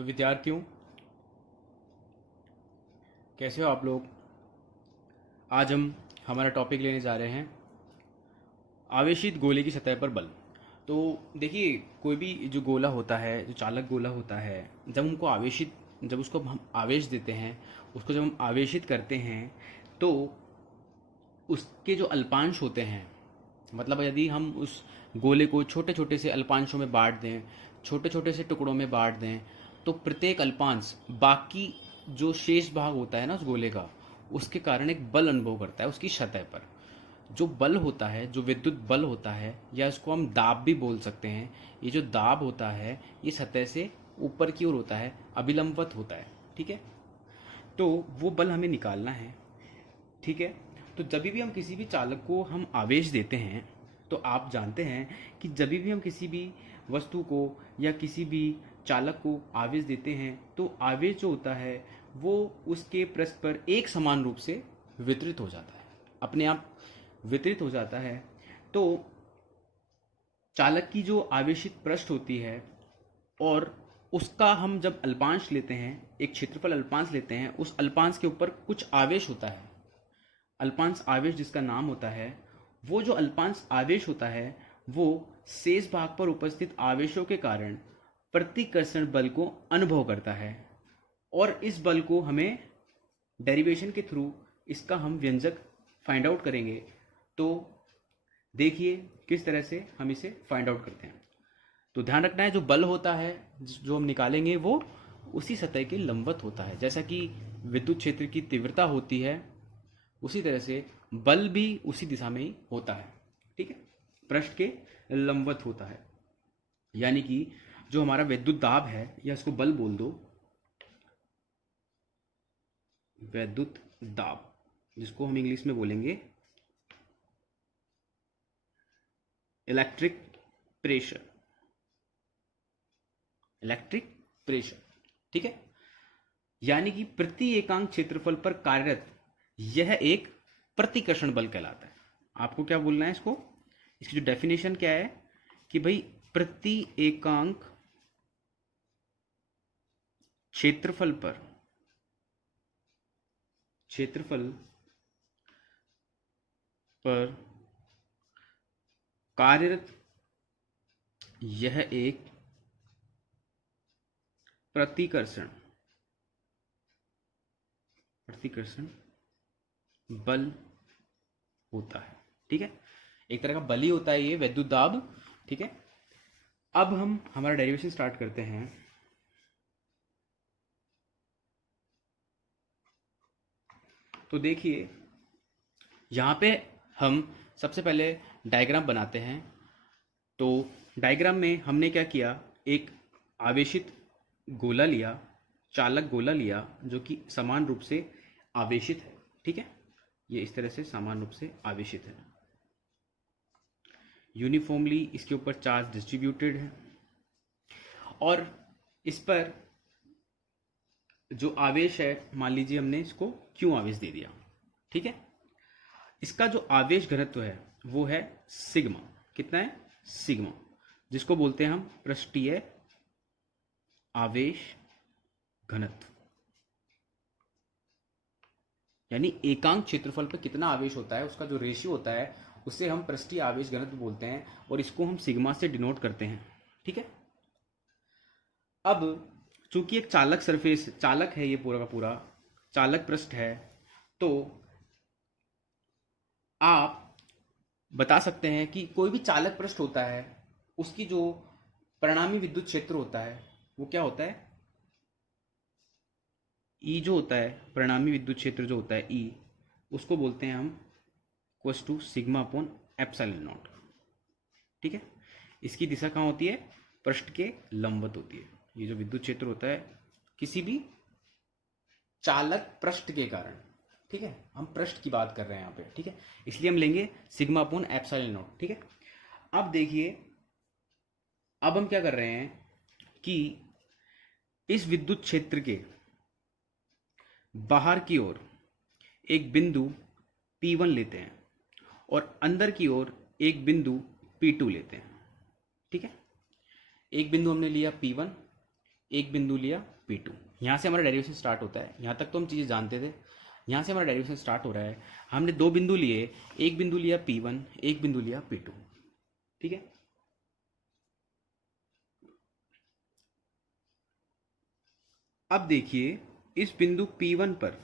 तो विद्यार्थियों, कैसे हो आप लोग। आज हम हमारा टॉपिक लेने जा रहे हैं आवेशित गोले की सतह पर बल। तो देखिए, कोई भी जो गोला होता है, जो चालक गोला होता है, जब उसको हम आवेश देते हैं, उसको जब हम आवेशित करते हैं, तो उसके जो अल्पांश होते हैं, मतलब यदि हम उस गोले को छोटे छोटे से अल्पांशों में बांट दें, छोटे छोटे से टुकड़ों में बांट दें, तो प्रत्येक अल्पांश बाकी जो शेष भाग होता है ना उस गोले का, उसके कारण एक बल अनुभव करता है उसकी सतह पर। जो बल होता है, जो विद्युत बल होता है, या इसको हम दाब भी बोल सकते हैं, ये जो दाब होता है ये सतह से ऊपर की ओर होता है, अभिलंबवत होता है। ठीक है, तो वो बल हमें निकालना है। ठीक है, तो जब भी हम किसी भी चालक को हम आवेश देते हैं, तो आप जानते हैं कि जब भी हम किसी भी वस्तु को या किसी भी चालक को आवेश देते हैं, तो आवेश जो होता है वो उसके पृष्ठ पर एक समान रूप से वितरित हो जाता है, अपने आप वितरित हो जाता है। तो चालक की जो आवेशित पृष्ठ होती है, और उसका हम जब अल्पांश लेते हैं, एक क्षेत्रफल अल्पांश लेते हैं, उस अल्पांश के ऊपर कुछ आवेश होता है, अल्पांश आवेश जिसका नाम होता है, वो जो अल्पांश आवेश होता है वो शेष भाग पर उपस्थित आवेशों के कारण प्रतिकर्षण बल को अनुभव करता है। और इस बल को हमें डेरिवेशन के थ्रू इसका हम व्यंजक फाइंड आउट करेंगे। तो देखिए किस तरह से हम इसे फाइंड आउट करते हैं। तो ध्यान रखना है, जो बल होता है जो हम निकालेंगे वो उसी सतह के लंबवत होता है। जैसा कि विद्युत क्षेत्र की तीव्रता होती है, उसी तरह से बल भी उसी दिशा में ही होता है। ठीक है, पृष्ठ के लंबवत होता है। यानी कि जो हमारा विद्युत दाब है, या इसको बल बोल दो, विद्युत दाब, जिसको हम इंग्लिश में बोलेंगे इलेक्ट्रिक प्रेशर, इलेक्ट्रिक प्रेशर। ठीक है, यानी कि प्रति एकांक क्षेत्रफल पर कार्यरत यह एक प्रतिकर्षण बल कहलाता है। आपको क्या बोलना है इसको, इसकी जो डेफिनेशन क्या है कि भाई प्रति एकांक क्षेत्रफल पर कार्यरत यह एक प्रतिकर्षण बल होता है। ठीक है, एक तरह का बल ही होता है ये विद्युत दाब। ठीक है, अब हम हमारा डेरिवेशन स्टार्ट करते हैं। तो देखिए, यहाँ पे हम सबसे पहले डायग्राम बनाते हैं। तो डायग्राम में हमने क्या किया, एक आवेशित गोला लिया, चालक गोला लिया, जो कि समान रूप से आवेशित है। ठीक है, ये इस तरह से समान रूप से आवेशित है, यूनिफॉर्मली इसके ऊपर चार्ज डिस्ट्रीब्यूटेड है। और इस पर जो आवेश है, मान लीजिए हमने इसको क्यों आवेश दे दिया। ठीक है, इसका जो आवेश घनत्व है वो है सिग्मा। कितना है, सिग्मा, जिसको बोलते हैं हम पृष्ठीय आवेश घनत्व। यानी एकांक क्षेत्रफल पर कितना आवेश होता है उसका जो रेशियो होता है, उसे हम पृष्ठीय आवेश घनत्व बोलते हैं, और इसको हम सिग्मा से डिनोट करते हैं। ठीक है, अब चूंकि एक चालक है, ये पूरा का पूरा चालक पृष्ठ है, तो आप बता सकते हैं कि कोई भी चालक पृष्ठ होता है, उसकी जो परिणामी विद्युत क्षेत्र होता है वो क्या होता है, ई जो होता है, परिणामी विद्युत क्षेत्र जो होता है ई, उसको बोलते हैं हम equals to sigma upon epsilon naught. ठीक है, इसकी दिशा कहाँ होती है, पृष्ठ के लंबवत होती है। ये जो विद्युत क्षेत्र होता है किसी भी चालक पृष्ठ के कारण, ठीक है, हम पृष्ठ की बात कर रहे हैं यहाँ पे। ठीक है, इसलिए हम लेंगे सिग्मा अपॉन एप्सिलॉन नॉट। ठीक है, अब देखिए, अब हम क्या कर रहे हैं कि इस विद्युत क्षेत्र के बाहर की ओर एक बिंदु P1 लेते हैं, और अंदर की ओर एक बिंदु P2 लेते हैं। ठीक है, एक बिंदु हमने लिया P1, एक बिंदु लिया P2। यहाँ से हमारा डेरिवेशन स्टार्ट होता है, यहाँ तक तो हम चीज़ें जानते थे। यहाँ से हमारा डेरिवेशन स्टार्ट हो रहा है, हमने दो बिंदु लिए, एक बिंदु लिया P1, एक बिंदु लिया P2। ठीक है। अब देखिए इस बिंदु P1 पर,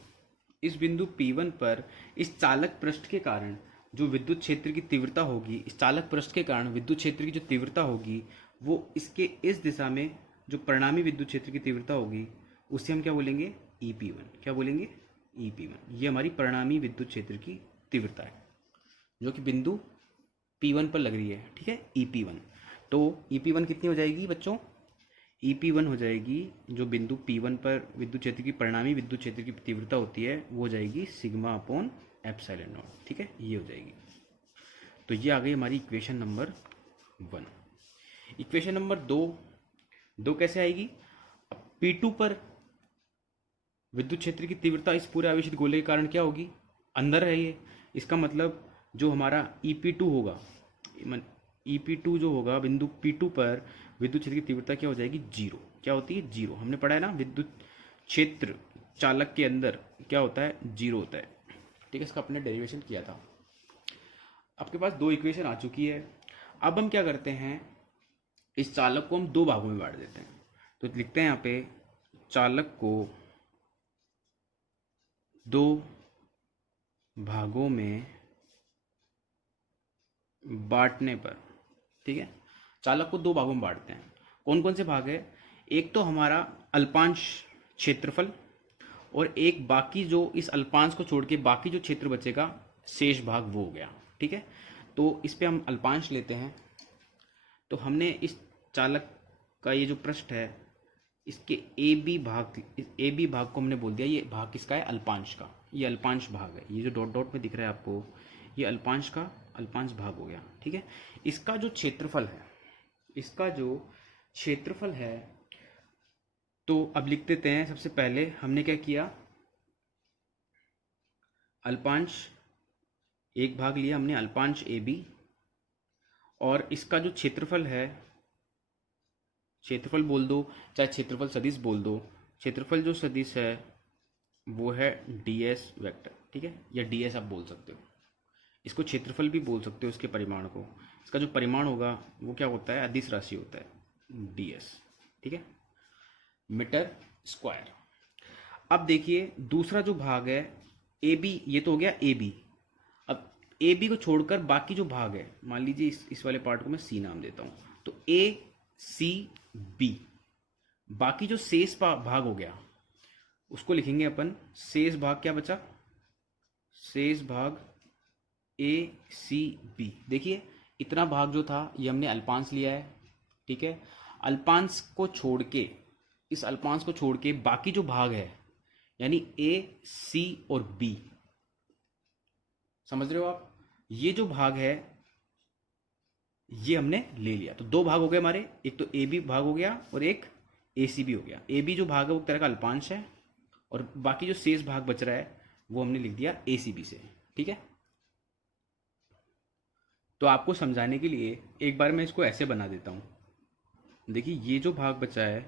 इस बिंदु P1 पर इस चालक पृष्ठ के कारण जो विद्युत क्षेत्र की तीव्रता होगी, इस चालक पृष्ठ के कारण विद्युत क्षेत्र की जो तीव्रता होगी वो इसके इस दिशा में जो परिणामी विद्युत क्षेत्र की तीव्रता होगी उसे हम क्या बोलेंगे, EP1। क्या बोलेंगे, EP1। ये हमारी परिणामी विद्युत क्षेत्र की तीव्रता है जो कि बिंदु P1 पर लग रही है। ठीक है, EP1। तो EP1 कितनी हो जाएगी बच्चों, EP1 हो जाएगी जो बिंदु P1 पर विद्युत क्षेत्र की परिणामी विद्युत क्षेत्र की तीव्रता होती है वो हो जाएगी सिग्मा अपॉन एप्सिलॉन नॉट। ठीक है, ये हो जाएगी। तो ये आ गई हमारी इक्वेशन नंबर 1। इक्वेशन नंबर 2 कैसे आएगी, P2 पर विद्युत क्षेत्र की तीव्रता इस पूरे आवेशित गोले के कारण क्या होगी, अंदर है ये। इसका मतलब जो हमारा EP2 होगा, EP2 जो होगा बिंदु P2 पर विद्युत क्षेत्र की तीव्रता क्या हो जाएगी, जीरो। क्या होती है, जीरो। हमने पढ़ा है ना विद्युत क्षेत्र चालक के अंदर क्या होता है, जीरो होता है। ठीक है, इसका अपने डेरिवेशन किया था। आपके पास दो इक्वेशन आ चुकी है। अब हम क्या करते हैं, इस चालक को हम दो भागों में बांट देते हैं। तो लिखते हैं यहाँ पे चालक को दो भागों में बांटने पर। ठीक है, चालक को दो भागों में बांटते हैं। कौन कौन से भाग है, एक तो हमारा अल्पांश क्षेत्रफल और एक बाकी जो इस अल्पांश को छोड़ के बाकी जो क्षेत्र बचेगा शेष भाग वो हो गया। ठीक है, तो इस पे हम अल्पांश लेते हैं। तो हमने इस चालक का ये जो पृष्ठ है इसके ए बी भाग को हमने बोल दिया ये भाग किसका है, अल्पांश का। ये अल्पांश भाग है, ये जो डॉट डॉट में दिख रहा है आपको ये अल्पांश का अल्पांश भाग हो गया। ठीक है, इसका जो क्षेत्रफल है, इसका जो क्षेत्रफल है तो अब लिख देते हैं। सबसे पहले हमने क्या किया, अल्पांश एक भाग लिया हमने अल्पांश AB और इसका जो क्षेत्रफल है, क्षेत्रफल बोल दो चाहे क्षेत्रफल सदिश बोल दो, क्षेत्रफल जो सदिश है वो है DS वेक्टर। ठीक है, या DS आप बोल सकते हो, इसको क्षेत्रफल भी बोल सकते हो इसके परिमाण को। इसका जो परिमाण होगा वो क्या होता है, अदिश राशि होता है DS। ठीक है, मीटर स्क्वायर। अब देखिए दूसरा जो भाग है AB, ये तो हो गया AB। अब AB को छोड़कर बाकी जो भाग है, मान लीजिए इस वाले पार्ट को मैं C नाम देता हूं, तो ACB, बाकी जो शेष भाग हो गया उसको लिखेंगे अपन, शेष भाग क्या बचा, शेष भाग ACB। देखिए इतना भाग जो था ये हमने अल्पांश लिया है। ठीक है, अल्पांश को छोड़ के, इस अल्पांश को छोड़ के बाकी जो भाग है यानी A, C और B, समझ रहे हो आप, ये जो भाग है ये हमने ले लिया। तो दो भाग हो गए हमारे, एक तो AB भाग हो गया और एक ACB हो गया। AB जो भाग है वो एक तरह का अल्पांश है और बाकी जो शेष भाग बच रहा है वो हमने लिख दिया ACB से। ठीक है, तो आपको समझाने के लिए एक बार मैं इसको ऐसे बना देता हूं। देखिए ये जो भाग बचा है,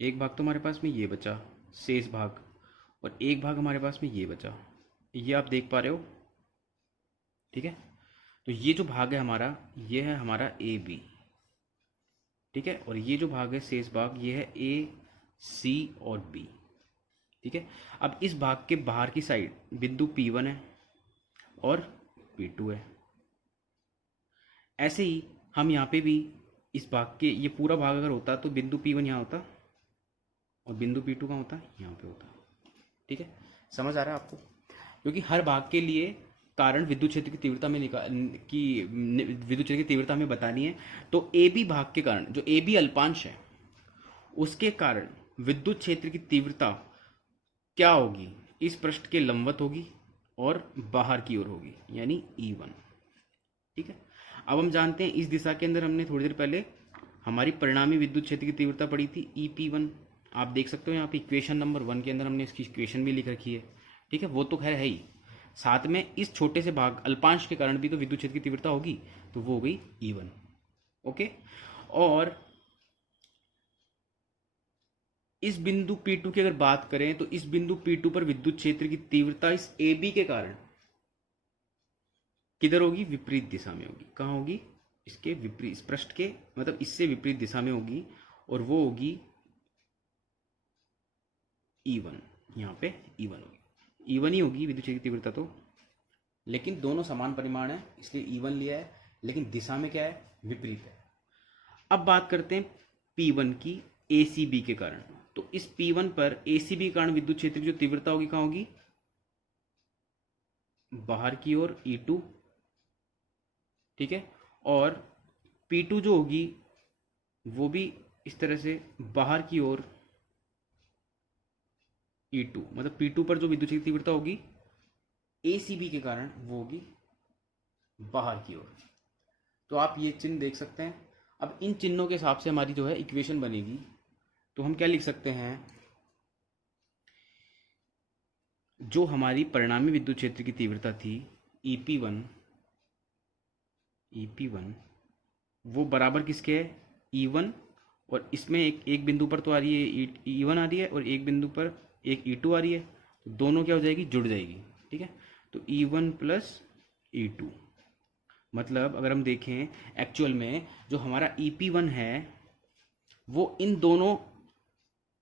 एक भाग तो हमारे पास में ये बचा शेष भाग और एक भाग हमारे पास में ये बचा, ये आप देख पा रहे हो। ठीक है, तो ये जो भाग है हमारा ये है हमारा AB। ठीक है, और ये जो भाग है शेष भाग ये है A, C और B। ठीक है, अब इस भाग के बाहर की साइड बिंदु P1 है और P2 है। ऐसे ही हम यहाँ पे भी इस भाग के, ये पूरा भाग अगर होता तो बिंदु P1 यहाँ होता और बिंदु P2 कहाँ होता, यहाँ पे होता। ठीक है, समझ आ रहा है आपको, क्योंकि हर भाग के लिए कारण विद्युत क्षेत्र की तीव्रता में विद्युत क्षेत्र की तीव्रता हमें बतानी है। तो AB भाग के कारण, जो AB अल्पांश है उसके कारण विद्युत क्षेत्र की तीव्रता क्या होगी, इस पृष्ठ के लंबवत होगी और बाहर की ओर होगी यानी E1। ठीक है, अब हम जानते हैं इस दिशा के अंदर हमने थोड़ी देर पहले हमारी परिणामी विद्युत क्षेत्र की तीव्रता पड़ी थी EP1। आप देख सकते हो यहाँ पे इक्वेशन नंबर 1 के अंदर हमने इसकी इक्वेशन भी लिख रखी है। ठीक है, वो तो खैर है ही, साथ में इस छोटे से भाग अल्पांश के कारण भी तो विद्युत क्षेत्र की तीव्रता होगी, तो वो हो गई E1। ओके, और इस बिंदु P2 की अगर बात करें तो इस बिंदु P2 पर विद्युत क्षेत्र की तीव्रता इस AB के कारण किधर होगी, विपरीत दिशा में होगी। कहाँ होगी, इसके विपरीत, इस पृष्ठ के मतलब इससे विपरीत दिशा में होगी, और वो होगी E1। यहाँ पे E1 होगी, E1 ही होगी विद्युत क्षेत्र की तीव्रता तो, लेकिन दोनों समान परिमाण है इसलिए E1 लिया है, लेकिन दिशा में क्या है, विपरीत है। अब बात करते हैं P1 की ACB के कारण। तो इस P1 पर ACB के कारण विद्युत क्षेत्र की जो तीव्रता होगी कहाँ होगी, बाहर की ओर E2, ठीक है। और P2 जो होगी वो भी इस तरह से बाहर की ओर E2, मतलब P2 पर जो विद्युत क्षेत्र की तीव्रता होगी ACB के कारण वो होगी बाहर की ओर। तो आप ये चिन्ह देख सकते हैं। अब इन चिन्हों के हिसाब से हमारी जो है इक्वेशन बनेगी। तो हम क्या लिख सकते हैं, जो हमारी परिणामी विद्युत क्षेत्र की तीव्रता थी EP1 वो बराबर किसके है, E1, और इसमें एक बिंदु पर तो आ रही है E1 आ रही है, और एक बिंदु पर एक E2 आ रही है, तो दोनों क्या हो जाएगी, जुड़ जाएगी, ठीक है। तो E1 प्लस E2, मतलब अगर हम देखें एक्चुअल में जो हमारा EP1 है वो इन दोनों,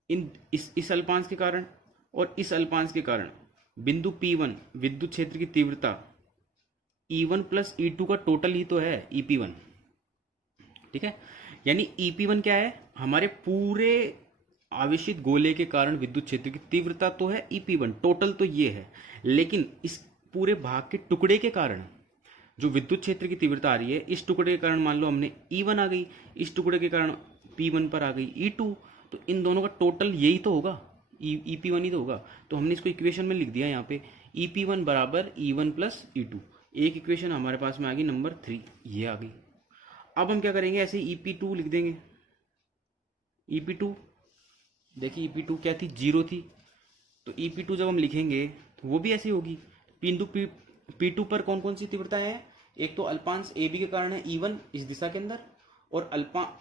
इस अल्पांश के कारण और इस अल्पांश के कारण बिंदु P1 विद्युत क्षेत्र की तीव्रता E1 प्लस E2 का टोटल ही तो है EP1, ठीक है। यानी EP1 क्या है, हमारे पूरे आवेशित गोले के कारण विद्युत क्षेत्र की तीव्रता तो है EP1, टोटल तो ये है, लेकिन इस पूरे भाग के टुकड़े के कारण जो विद्युत क्षेत्र की तीव्रता आ रही है, इस टुकड़े के कारण मान लो हमने E1 आ गई, इस टुकड़े के कारण P1 पर आ गई E2, तो इन दोनों का टोटल यही तो होगा, EP1 ही तो होगा। तो हमने इसको इक्वेशन में लिख दिया यहाँ पे, EP1 बराबर E1 प्लस E2। एक इक्वेशन हमारे पास में आ गई नंबर 3, ये आ गई। अब हम क्या करेंगे, ऐसे EP2 लिख देंगे। EP2 देखिए, EP2 क्या थी, 0 थी, तो EP2 जब हम लिखेंगे तो वो भी ऐसी होगी। बिंदु P2 पर कौन कौन सी तीव्रताएं हैं, एक तो अल्पांश AB के कारण है E1 इस दिशा के अंदर, और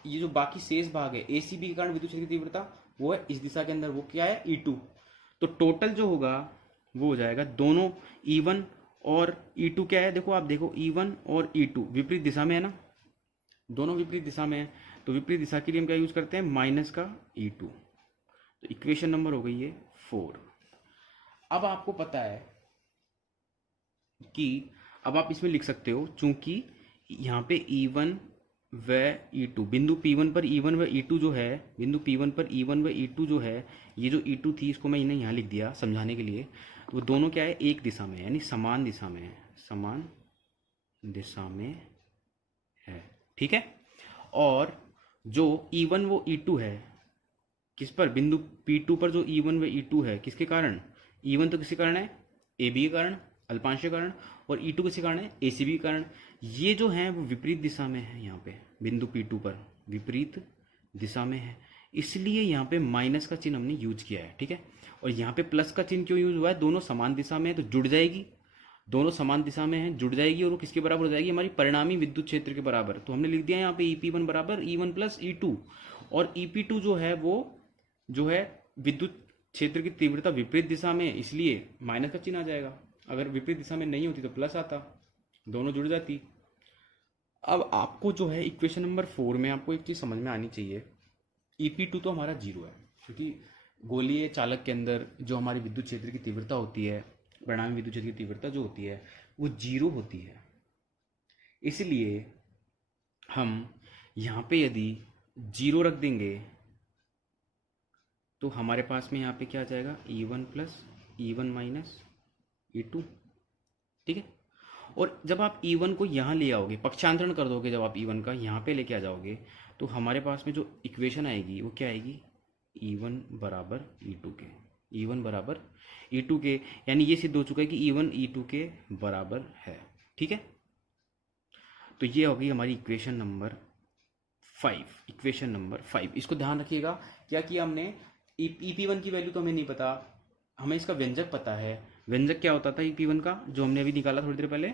ये जो बाकी शेष भाग है ACB के कारण विद्युत क्षेत्र की तीव्रता वो है इस दिशा के अंदर, वो क्या है, E2। तो टोटल जो होगा वो हो जाएगा, दोनों E1 और E2 क्या है, देखो आप देखो E1 और E2 विपरीत दिशा में है ना, दोनों विपरीत दिशा में है, तो विपरीत दिशा के लिए हम क्या यूज करते हैं, माइनस का E2। तो इक्वेशन नंबर हो गई है 4। अब आपको पता है कि अब आप इसमें लिख सकते हो, चूंकि यहाँ पे E1 व E2 बिंदु P1 पर E1 व E2 जो है, बिंदु P1 पर E1 व E2 जो है, ये जो E2 थी इसको मैं इन्हें यहाँ लिख दिया समझाने के लिए, तो वो दोनों क्या है, एक दिशा में है, यानी समान दिशा में है, समान दिशा में है, ठीक है। और जो E1 वो E2 है किस पर, बिंदु P2 पर जो E1 व E2 है, किसके कारण, E1 तो किसके कारण है, AB के कारण, अल्पांश के कारण, और E2 किसके कारण है, ACB के कारण। ये जो है वो विपरीत दिशा में है, यहाँ पे बिंदु P2 पर विपरीत दिशा में है, इसलिए यहाँ पे माइनस का चिन्ह हमने यूज किया है, ठीक है। और यहाँ पे प्लस का चिन्ह क्यों यूज हुआ है, दोनों समान दिशा में है तो जुड़ जाएगी, दोनों समान दिशा में है, जुड़ जाएगी, और वो किसके बराबर हो जाएगी, हमारी परिणामी विद्युत क्षेत्र के बराबर। तो हमने लिख दिया यहाँ पे EP1 बराबर E1 प्लस E2, और EP2 जो है वो जो है विद्युत क्षेत्र की तीव्रता विपरीत दिशा में, इसलिए माइनस का चिन्ह आ जाएगा। अगर विपरीत दिशा में नहीं होती तो प्लस आता, दोनों जुड़ जाती। अब आपको जो है इक्वेशन नंबर 4 में आपको एक चीज़ समझ में आनी चाहिए, EP2 तो हमारा 0 है, क्योंकि गोलीय चालक के अंदर जो हमारी विद्युत क्षेत्र की तीव्रता होती है, परिणामी विद्युत क्षेत्र की तीव्रता जो होती है वो 0 होती है। इसलिए हम यहाँ पे यदि 0 रख देंगे तो हमारे पास में यहाँ पे क्या आ जाएगा, E1 plus E1 minus E2, ठीक है। और जब आप E1 को यहाँ ले आओगे, पक्षांतरण कर दोगे, जब आप E1 का यहाँ पे लेके आ जाओगे तो हमारे पास में जो इक्वेशन आएगी वो क्या आएगी, E1 बराबर E2 के, E1 बराबर E2 के, यानी ये सिद्ध हो चुका है कि E1 E2 के बराबर है, ठीक है। तो ये होगी हमारी इक्वेशन नंबर 5। इक्वेशन नंबर 5, इसको ध्यान रखिएगा। क्या किया हमने, EP1 की वैल्यू तो हमें नहीं पता, हमें इसका व्यंजक पता है। व्यंजक क्या होता था EP1 का, जो हमने अभी निकाला थोड़ी देर पहले,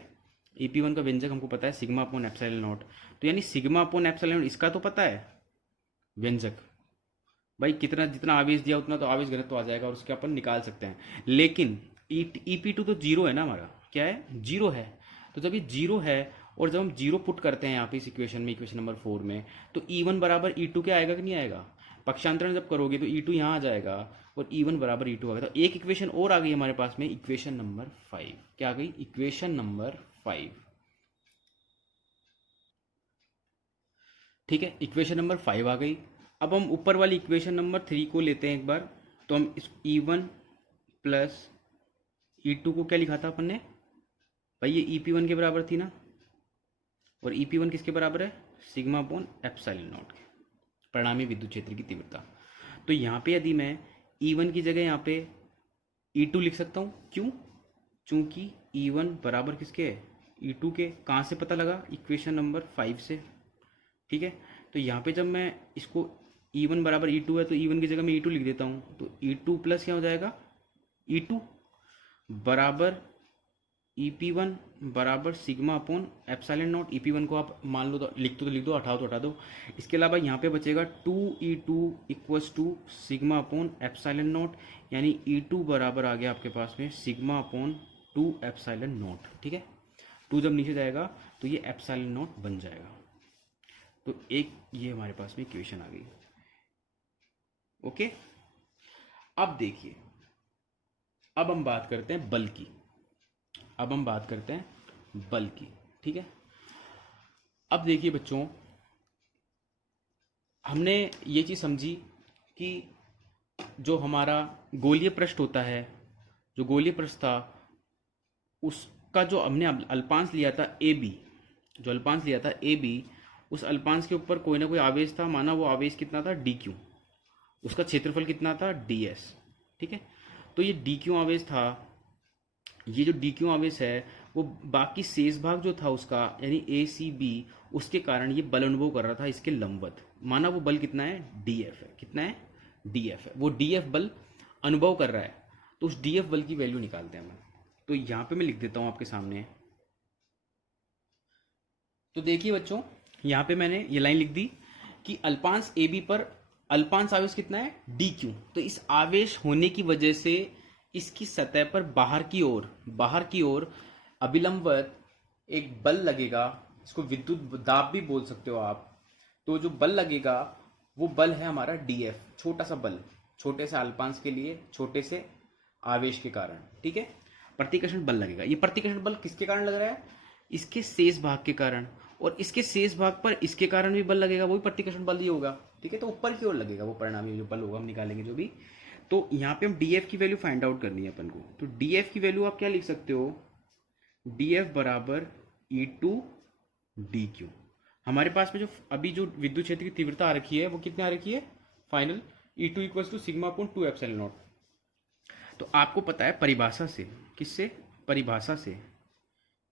EP1 का व्यंजक हमको पता है सिग्मा अपॉन एप्सिलॉन नॉट। तो यानी सिग्मा अपॉन एप्सिलॉन, इसका तो पता है व्यंजक, भाई कितना जितना आवेश दिया उतना तो आवेश घनत्व आ जाएगा और उसके अपन निकाल सकते हैं। लेकिन EP2 तो जीरो है ना हमारा, क्या है, जीरो है। तो जब ये जीरो है और जब हम जीरो पुट करते हैं यहाँ पे इस इक्वेशन में, इक्वेशन नंबर 4 में, तो E1 बराबर E2 क्या आएगा कि नहीं आएगा? पक्षांतरण जब करोगे तो E2 यहाँ आ जाएगा और E1 बराबर E2 आएगा। तो एक इक्वेशन और आ गई हमारे पास में, इक्वेशन नंबर 5। क्या आ गई? Equation number 5। ठीक है, इक्वेशन नंबर 5 आ गई। अब हम ऊपर वाली इक्वेशन नंबर 3 को लेते हैं एक बार। तो हम इस E1 प्लस E2 को क्या लिखा था अपन ने? भाई ये EP1 के बराबर थी ना, और EP1 किसके बराबर है? सिग्मा अपॉन एप्सिलॉन नॉट के, परिणामी विद्युत क्षेत्र की तीव्रता। तो यहाँ पे यदि मैं E1 की जगह यहाँ पे E2 लिख सकता हूँ। क्यों? चूंकि E1 बराबर किसके है? E2 के। कहाँ से पता लगा? इक्वेशन नंबर 5 से। ठीक है, तो यहाँ पे जब मैं इसको E1 बराबर E2 है तो E1 की जगह मैं E2 लिख देता हूँ। तो E2 प्लस क्या हो जाएगा? E2 बराबर EP1 बराबर sigma upon epsilon not. EP1 को आप मान लो, तो लिख दो, हटाओ तो हटा दो। इसके अलावा यहाँ पे बचेगा 2E2 equals to sigma upon epsilon naught, यानी E2 बराबर आ गया आपके पास में सिग्मा अपॉन 2 एप्सिलॉन नॉट। ठीक है, 2 जब नीचे जाएगा तो ये एप्सिलॉन नॉट बन जाएगा। तो एक ये हमारे पास में इक्वेशन आ गई। ओके, अब देखिए, अब हम बात करते हैं बल की। अब हम बात करते हैं बल की। ठीक है, अब देखिए बच्चों, हमने ये चीज़ समझी कि जो हमारा गोलीय पृष्ठ होता है, जो गोलीय पृष्ठ था, उसका जो हमने अल्पांश लिया था AB, जो अल्पांश लिया था AB, उस अल्पांश के ऊपर कोई ना कोई आवेश था। माना वो आवेश कितना था? DQ। उसका क्षेत्रफल कितना था? DS। ठीक है, तो ये DQ आवेश था। ये जो DQ आवेश है वो बाकी शेष भाग जो था उसका, यानी ACB, उसके कारण ये बल अनुभव कर रहा था इसके लंबवत। माना वो बल कितना है? DF है। कितना है? DF है। वो DF बल अनुभव कर रहा है, तो उस DF बल की वैल्यू निकालते हैं हम। तो यहाँ पे मैं लिख देता हूँ आपके सामने। तो देखिए बच्चों, यहाँ पे मैंने ये लाइन लिख दी कि अल्पांश AB पर अल्पांश आवेश कितना है? DQ। तो इस आवेश होने की वजह से इसकी सतह पर बाहर की ओर अभिलंबवत एक बल लगेगा। इसको विद्युत दाब भी बोल सकते हो आप। तो जो बल लगेगा वो बल है हमारा DF, छोटा सा बल, छोटे से अल्पांश के लिए, छोटे से आवेश के कारण। ठीक है, प्रतिकर्षण बल लगेगा। ये प्रतिकर्षण बल किसके कारण लग रहा है? इसके शेष भाग के कारण, और इसके शेष भाग पर इसके कारण भी बल लगेगा, वो भी प्रतिकर्षण बल ही होगा। ठीक है, तो ऊपर की ओर लगेगा वो परिणामी जो बल होगा, हम निकालेंगे जो भी। तो यहाँ पे हम DF की वैल्यू फाइंड आउट करनी है अपन को। तो DF की वैल्यू आप क्या लिख सकते हो? DF बराबर E2 DQ। हमारे पास में जो अभी जो विद्युत क्षेत्र की तीव्रता आ रखी है वो कितनी आ रखी है? Final E2 equals to sigma upon 2 epsilon naught. तो आपको पता है परिभाषा से, किससे? परिभाषा से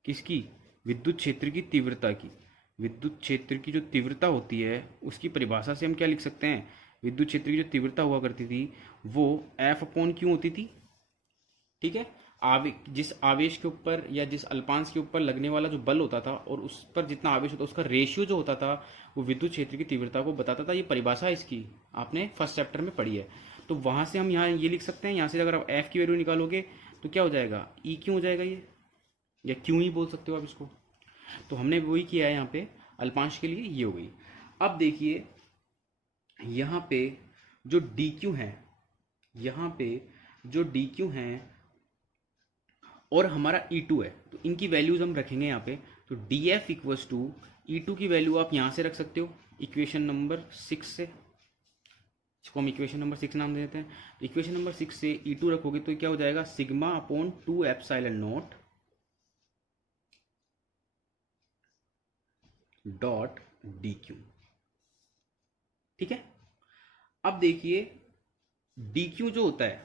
किसकी? विद्युत क्षेत्र की तीव्रता की। विद्युत क्षेत्र की जो तीव्रता होती है उसकी परिभाषा से हम क्या लिख सकते हैं? विद्युत क्षेत्र की जो तीव्रता हुआ करती थी वो F अपॉन क्यों होती थी। ठीक है, जिस आवेश के ऊपर या जिस अल्पांश के ऊपर लगने वाला जो बल होता था और उस पर जितना आवेश होता उसका रेशियो जो होता था वो विद्युत क्षेत्र की तीव्रता को बताता था। ये परिभाषा इसकी आपने फर्स्ट चैप्टर में पढ़ी है। तो वहां से हम यहाँ ये लिख सकते हैं। यहाँ से अगर आप F की वैल्यू निकालोगे तो क्या हो जाएगा? E क्यों हो जाएगा ये, या क्यों ही बोल सकते हो आप इसको। तो हमने वही किया है यहाँ पे अल्पांश के लिए, ये हो गई। अब देखिए यहाँ पे जो DQ है, यहाँ पे जो DQ है और हमारा E2 है, तो इनकी वैल्यूज हम रखेंगे यहाँ पे। तो DF इक्वल्स टू E2 की वैल्यू आप यहाँ से रख सकते हो इक्वेशन नंबर 6 से। इसको हम इक्वेशन नंबर 6 नाम दे देते हैं। तो इक्वेशन नंबर 6 से E2 रखोगे तो क्या हो जाएगा? Sigma upon 2 epsilon not dot DQ। ठीक है, अब देखिए DQ जो होता है,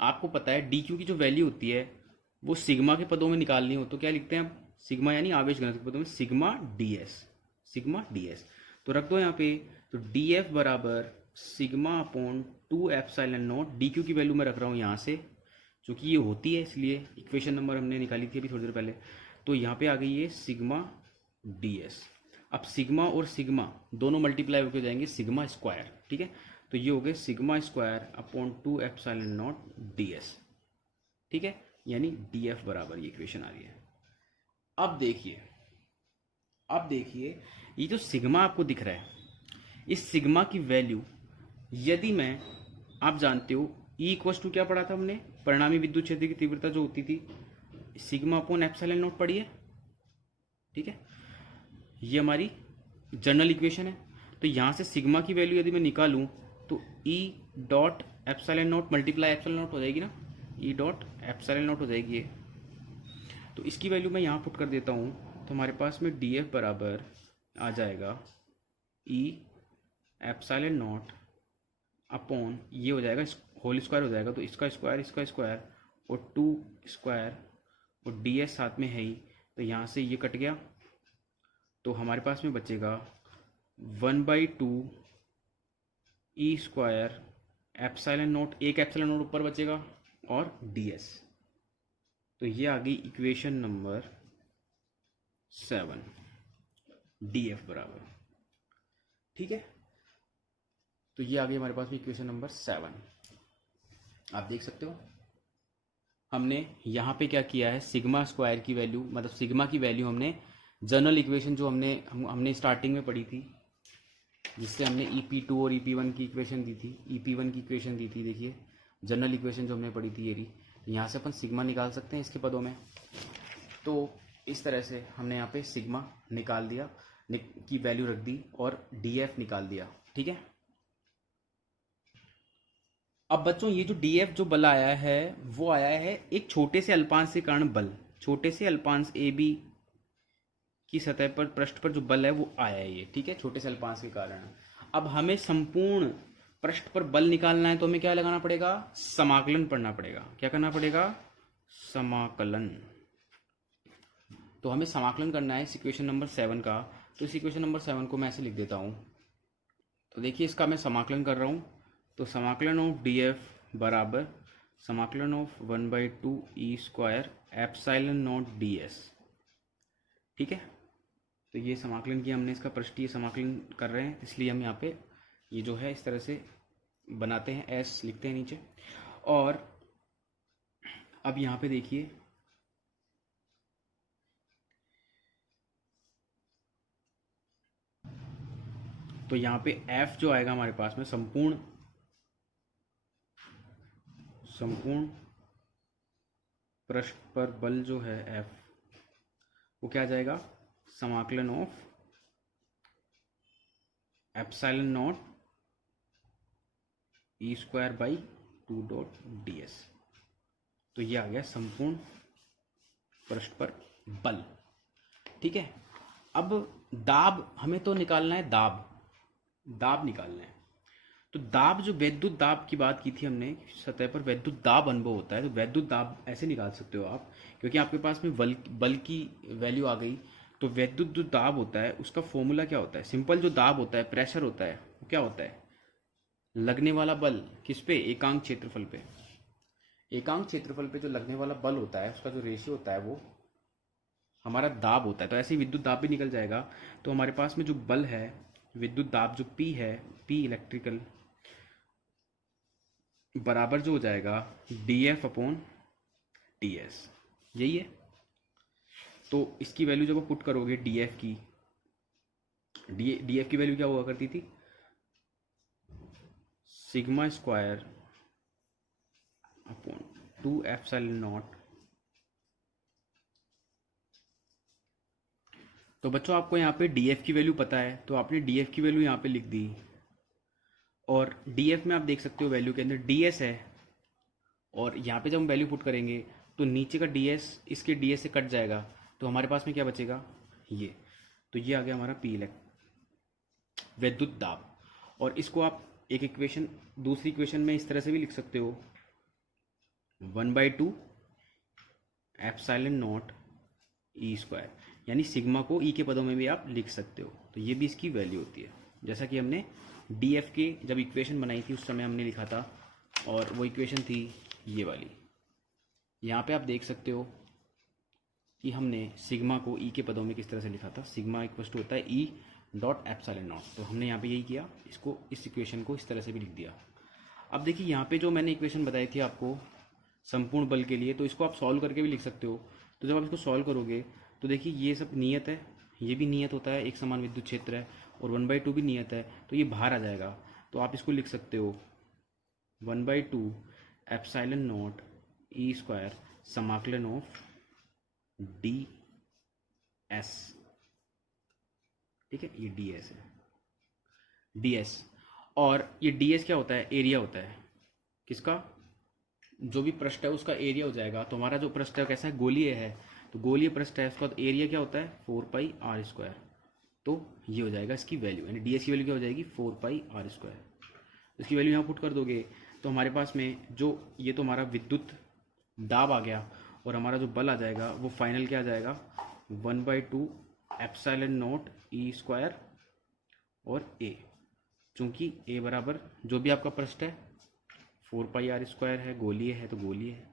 आपको पता है DQ की जो वैल्यू होती है वो सिग्मा के पदों में निकालनी हो तो क्या लिखते हैं आप? सिग्मा यानी आवेश घनत्व के पदों में सिग्मा DS। सिग्मा DS तो रख दो यहाँ पे। तो DF बराबर sigma upon 2 epsilon not. DQ की वैल्यू मैं रख रहा हूँ यहाँ से, क्योंकि ये होती है इसलिए। इक्वेशन नंबर हमने निकाली थी अभी थोड़ी देर पहले। तो यहाँ पे आ गई है सिग्मा DS। अब सिग्मा और सिग्मा दोनों मल्टीप्लाई होकर जाएंगे सिग्मा स्क्वायर, ठीक है। तो ये हो गए sigma square upon 2 epsilon not ds, ठीक है, यानी df बराबर ये इक्वेशन आ रही है। अब देखिए ये जो सिग्मा आपको दिख रहा है, इस सिग्मा की वैल्यू यदि मैं, आप जानते हो E इक्वल्स टू क्या पढ़ा था हमने, परिणामी विद्युत क्षेत्र की तीव्रता जो होती थी सिग्मा अपॉन एप्सिलॉन नॉट पढ़ी है, ठीक है। ये हमारी जनरल इक्वेशन है। तो यहाँ से सिग्मा की वैल्यू यदि मैं निकालूं तो E dot epsilon not multiply epsilon not हो जाएगी ना, E डॉट एप्सिलॉन नॉट हो जाएगी ये। तो इसकी वैल्यू मैं यहाँ पुट कर देता हूँ, तो हमारे पास में df बराबर आ जाएगा E एप्सिलॉन नॉट अपॉन ये हो जाएगा होल स्क्वायर हो जाएगा, तो इसका स्क्वायर और 2 स्क्वायर और ds साथ में है ही, तो यहाँ से ये कट गया, तो हमारे पास में बचेगा 1/2 ई स्क्वायर एप्सिलॉन नॉट, एक एप्सिलॉन नॉट ऊपर बचेगा और ds। तो ये आ गई इक्वेशन नंबर 7 df बराबर, ठीक है। तो ये आ गई हमारे पास में इक्वेशन नंबर 7। आप देख सकते हो हमने यहाँ पे क्या किया है, सिग्मा स्क्वायर की वैल्यू, मतलब सिग्मा की वैल्यू हमने जनरल इक्वेशन जो हमने स्टार्टिंग में पढ़ी थी, जिससे हमने EP2 और EP1 की इक्वेशन दी थी, EP1 की इक्वेशन दी थी, देखिए जनरल इक्वेशन जो हमने पढ़ी थी ये रही। यहाँ से अपन सिग्मा निकाल सकते हैं इसके पदों में। तो इस तरह से हमने यहाँ पे सिग्मा निकाल दिया, की वैल्यू रख दी और df निकाल दिया, ठीक है। अब बच्चों ये जो df जो बल आया है वो आया है एक छोटे से अल्पांश के कारण बल, छोटे से अल्पांश AB की सतह पर पृष्ठ पर जो बल है वो आया है ये, ठीक है, छोटे से अल्पांश के कारण। अब हमें संपूर्ण पृष्ठ पर बल निकालना है तो हमें क्या लगाना पड़ेगा, समाकलन पढ़ना पड़ेगा। क्या करना पड़ेगा, समाकलन। तो हमें समाकलन करना है इस इक्वेशन नंबर 7 का। तो इस इक्वेशन नंबर 7 को मैं ऐसे लिख देता हूँ। तो देखिए इसका मैं समाकलन कर रहा हूँ, तो समाकलन ऑफ df बराबर समाकलन of 1/2 E square epsilon not ds, ठीक है। तो ये समाकलन किया हमने, इसका पृष्ठीय समाकलन कर रहे हैं, इसलिए हम यहाँ पे ये जो है इस तरह से बनाते हैं, s लिखते हैं नीचे। और अब यहाँ पे देखिए तो यहाँ पे f जो आएगा हमारे पास में संपूर्ण पृष्ठ पर बल जो है f, वो क्या आ जाएगा, समाकलन of epsilon not E square by 2 dot ds। तो ये आ गया संपूर्ण पृष्ठ पर बल, ठीक है। अब दाब हमें तो निकालना है, दाब निकालना है। तो दाब, जो विद्युत दाब की बात की थी हमने, सतह पर विद्युत दाब अनुभव होता है, तो विद्युत दाब ऐसे निकाल सकते हो आप, क्योंकि आपके पास में बल की वैल्यू आ गई। तो विद्युत जो दाब होता है उसका फॉर्मूला क्या होता है, सिंपल जो दाब होता है, प्रेशर होता है, वो क्या होता है, लगने वाला बल किस पे, एकांक क्षेत्रफल पे। एकांक क्षेत्रफल पे जो लगने वाला बल होता है उसका जो रेशियो होता है वो हमारा दाब होता है। तो ऐसे ही विद्युत दाब भी निकल जाएगा। तो हमारे पास में जो बल है, विद्युत दाब जो P है, P इलेक्ट्रिकल बराबर जो हो जाएगा df अपॉन ds, यही है। तो इसकी वैल्यू जब आप पुट करोगे df की, df की वैल्यू क्या हुआ करती थी, sigma square upon 2 epsilon naught. तो बच्चों आपको यहाँ पे df की वैल्यू पता है, तो आपने df की वैल्यू यहाँ पे लिख दी, और df में आप देख सकते हो वैल्यू के अंदर ds है, और यहाँ पे जब हम वैल्यू पुट करेंगे तो नीचे का ds इसके ds से कट जाएगा, तो हमारे पास में क्या बचेगा, ये। तो ये आ गया हमारा P विद्युत दाब। और इसको आप एक इक्वेशन, दूसरी इक्वेशन में इस तरह से भी लिख सकते हो, 1/2 एप्सिलॉन नॉट ई स्क्वायर, यानी सिग्मा को ई के पदों में भी आप लिख सकते हो। तो ये भी इसकी वैल्यू होती है, जैसा कि हमने df के जब इक्वेशन बनाई थी उस समय हमने लिखा था, और वो इक्वेशन थी ये वाली। यहाँ पे आप देख सकते हो कि हमने सिग्मा को ई के पदों में किस तरह से लिखा था। सिग्मा इक्वल टू होता है ई डॉट एप्सिलॉन नॉट। तो हमने यहाँ पे यही किया, इसको इस इक्वेशन को इस तरह से भी लिख दिया। अब देखिए यहाँ पे जो मैंने इक्वेशन बताई थी आपको संपूर्ण बल के लिए, तो इसको आप सॉल्व करके भी लिख सकते हो। तो जब आप इसको सॉल्व करोगे तो देखिए ये सब नियत है, ये भी नियत होता है, एक समान विद्युत क्षेत्र है, और 1/2 भी नियत है, तो ये बाहर आ जाएगा। तो आप इसको लिख सकते हो 1/2 एप्सिलॉन नॉट ई स्क्वायर समाकलन ऑफ डी एस। ठीक है, ये डी एस है, डी एस। और ये डी एस क्या होता है, एरिया होता है किसका, जो भी पृष्ठ है उसका एरिया हो जाएगा। तो हमारा जो पृष्ठ है कैसा है, गोलीय है, तो गोलीय पृष्ठ है, उसका तो एरिया क्या होता है 4πr²। तो ये हो जाएगा इसकी वैल्यू, यानी डी एस की वैल्यू क्या हो जाएगी 4πr²। इसकी वैल्यू यहाँ पुट कर दोगे तो हमारे पास में जो ये तो हमारा विद्युत दाब आ गया, और हमारा जो बल आ जाएगा वो फाइनल क्या आ जाएगा 1/2 एप्सिलॉन नॉट ई स्क्वायर और ए। चूंकि ए बराबर जो भी आपका पृष्ठ है 4πr² है, गोलीय है तो गोलीय है,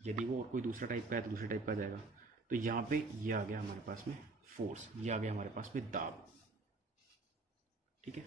यदि वो और कोई दूसरा टाइप का है तो दूसरे टाइप का आ जाएगा। तो यहाँ पे ये आ गया हमारे पास में फोर्स, ये आ गया हमारे पास में दाब। ठीक है।